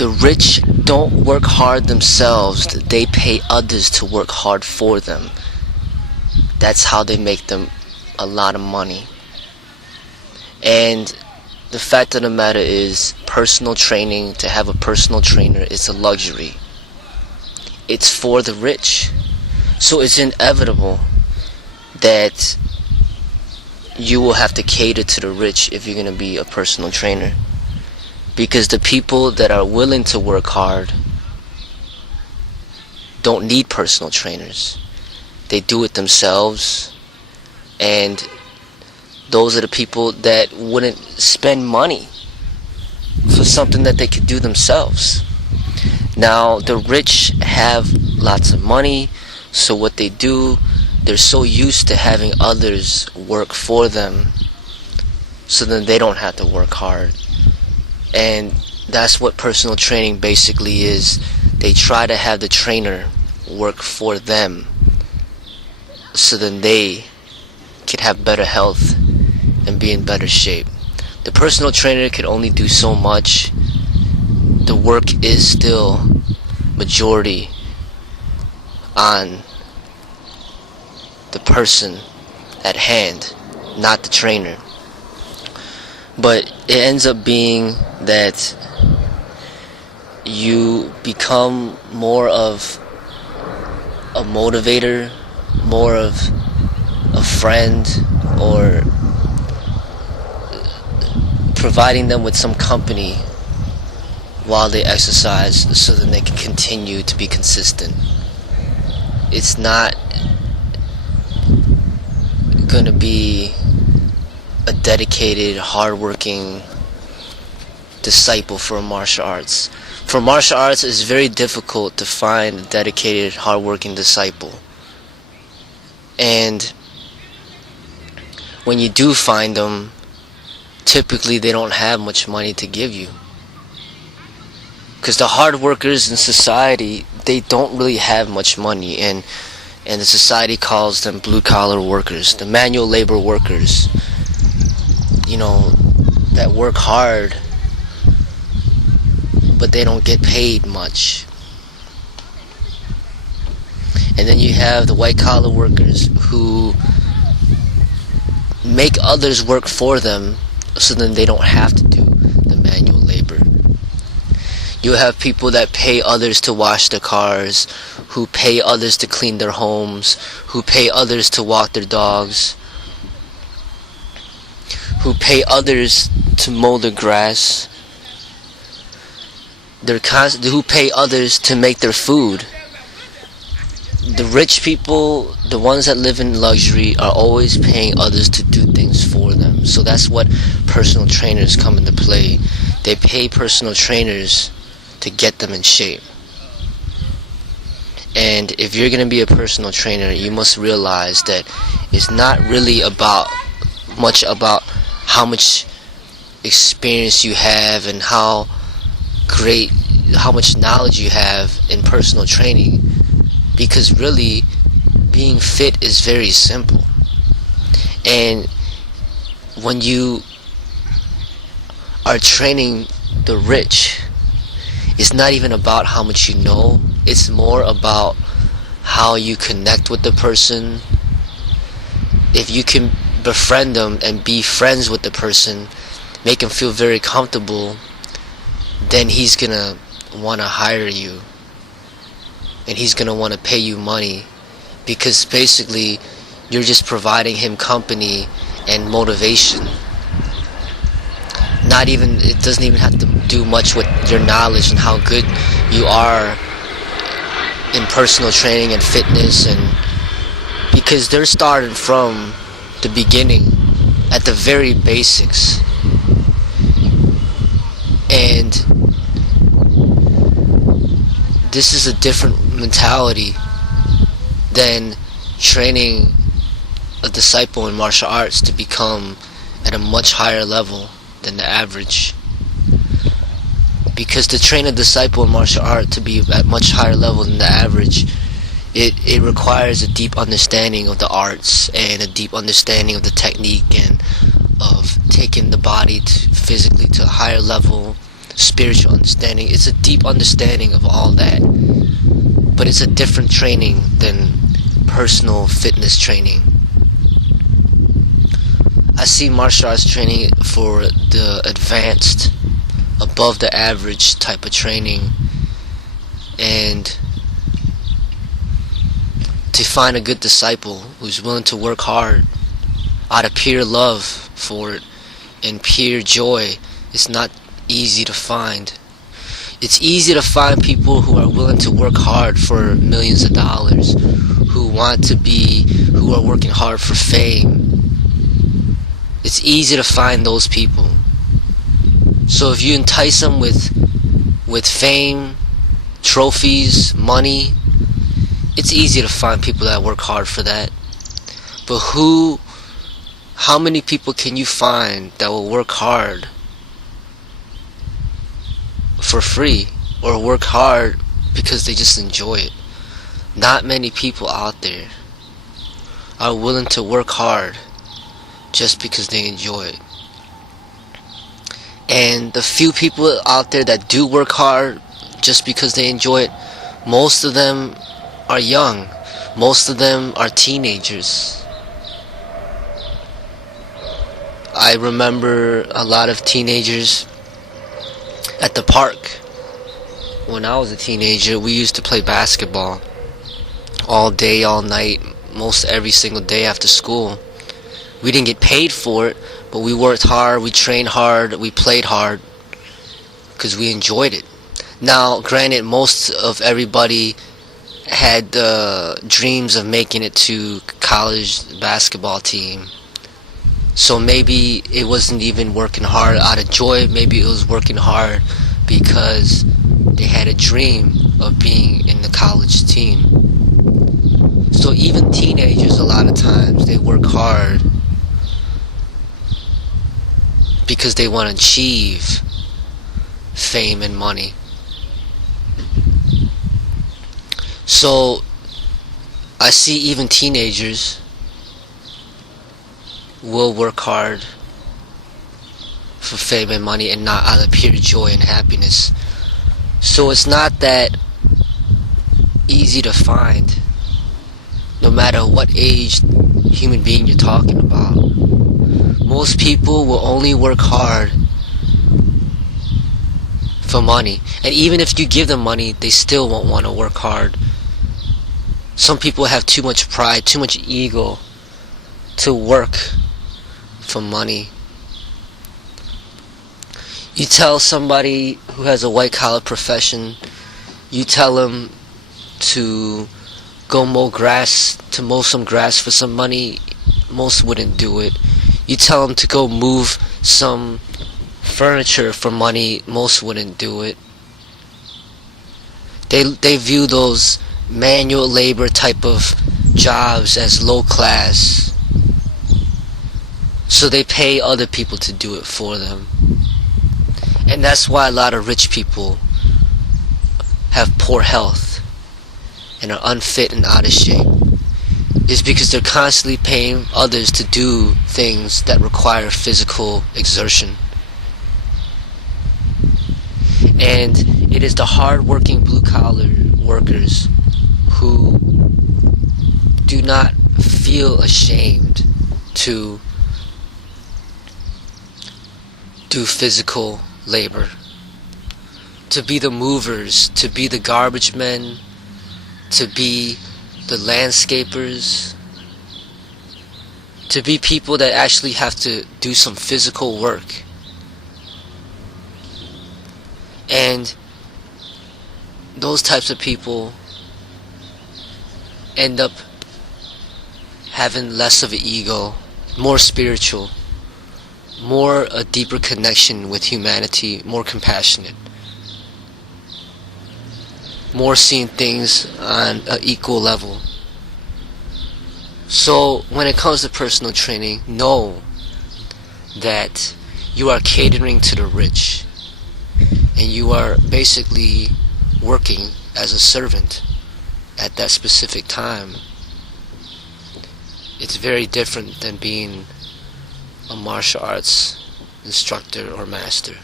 The rich don't work hard themselves. They pay others to work hard for them. That's how they make them a lot of money. And the fact of the matter is, personal training, to have a personal trainer, is a luxury. It's for the rich. So it's inevitable that you will have to cater to the rich if you're going to be a personal trainer. Because the people that are willing to work hard don't need personal trainers. They do it themselves. And those are the people that wouldn't spend money for something that they could do themselves. Now, the rich have lots of money, so what they do, they're so used to having others work for them, so then they don't have to work hard. And that's what personal training basically is. They try to have the trainer work for them, so then they could have better health and be in better shape. The personal trainer can only do so much. The work is still majority on the person at hand, not the trainer. But it ends up being that you become more of a motivator, more of a friend, or providing them with some company while they exercise, so that they can continue to be consistent. It's not going to be a dedicated, hardworking disciple for martial arts. For martial arts, it's very difficult to find a dedicated, hardworking disciple. And when you do find them, typically they don't have much money to give you. Because the hard workers in society, they don't really have much money, and the society calls them blue-collar workers, the manual labor workers, you know, that work hard, but they don't get paid much. And then you have the white-collar workers who make others work for them, so then they don't have to do the manual labor. You have people that pay others to wash their cars, who pay others to clean their homes, who pay others to walk their dogs, who pay others to mow the grass, who pay others to make their food. The rich people, the ones that live in luxury, are always paying others to do things for them. So that's what personal trainers come into play. They pay personal trainers to get them in shape. And if you're going to be a personal trainer, you must realize that it's not really about how much experience you have and how much knowledge you have in personal training. Because really, being fit is very simple. And when you are training the rich, it's not even about how much you know. It's more about how you connect with the person. If you can befriend them and be friends with the person, make him feel very comfortable, then he's gonna want to hire you. And he's going to want to pay you money, because basically you're just providing him company and motivation. It doesn't even have to do much with your knowledge and how good you are in personal training and fitness, and because they're starting from the beginning at the very basics. And this is a different mentality than training a disciple in martial arts to become at a much higher level than the average. Because to train a disciple in martial art to be at much higher level than the average, it requires a deep understanding of the arts and a deep understanding of the technique and of taking the body physically to a higher level, spiritual understanding. It's a deep understanding of all that, but it's a different training than personal fitness training. I see martial arts training for the advanced, above the average type of training, and to find a good disciple who's willing to work hard out of pure love for it and pure joy, it's not easy to find. It's easy to find people who are willing to work hard for millions of dollars, who are working hard for fame. It's easy to find those people. So if you entice them with fame, trophies, money, it's easy to find people that work hard for that. But how many people can you find that will work hard for free, or work hard because they just enjoy it? Not many people out there are willing to work hard just because they enjoy it. And the few people out there that do work hard just because they enjoy it, most of them are young. Most of them are teenagers. I remember a lot of teenagers at the park. When I was a teenager, we used to play basketball all day, all night, most every single day after school. We didn't get paid for it, but we worked hard, we trained hard, we played hard because we enjoyed it. Now, granted, most of everybody had dreams of making it to college basketball team. So maybe it wasn't even working hard out of joy, maybe it was working hard because they had a dream of being in the college team. So even teenagers, a lot of times, they work hard because they want to achieve fame and money. So I see even teenagers will work hard for fame and money and not out of pure joy and happiness. So it's not that easy to find, no matter what age human being you're talking about. Most people will only work hard for money, and even if you give them money, they still won't want to work hard. Some people have too much pride, too much ego to work for money. You tell somebody who has a white collar profession, you tell them to go mow some grass for some money, most wouldn't do it. You tell them to go move some furniture for money, most wouldn't do it. They view those manual labor type of jobs as low class. So they pay other people to do it for them. And that's why a lot of rich people have poor health and are unfit and out of shape. Is because they're constantly paying others to do things that require physical exertion. And it is the hard-working blue-collar workers who do not feel ashamed to do physical labor, to be the movers, to be the garbage men, to be the landscapers, to be people that actually have to do some physical work. And those types of people end up having less of an ego, more spiritual, more a deeper connection with humanity, more compassionate, more seeing things on an equal level. So when it comes to personal training, know that you are catering to the rich, and you are basically working as a servant at that specific time. It's very different than being a martial arts instructor or master.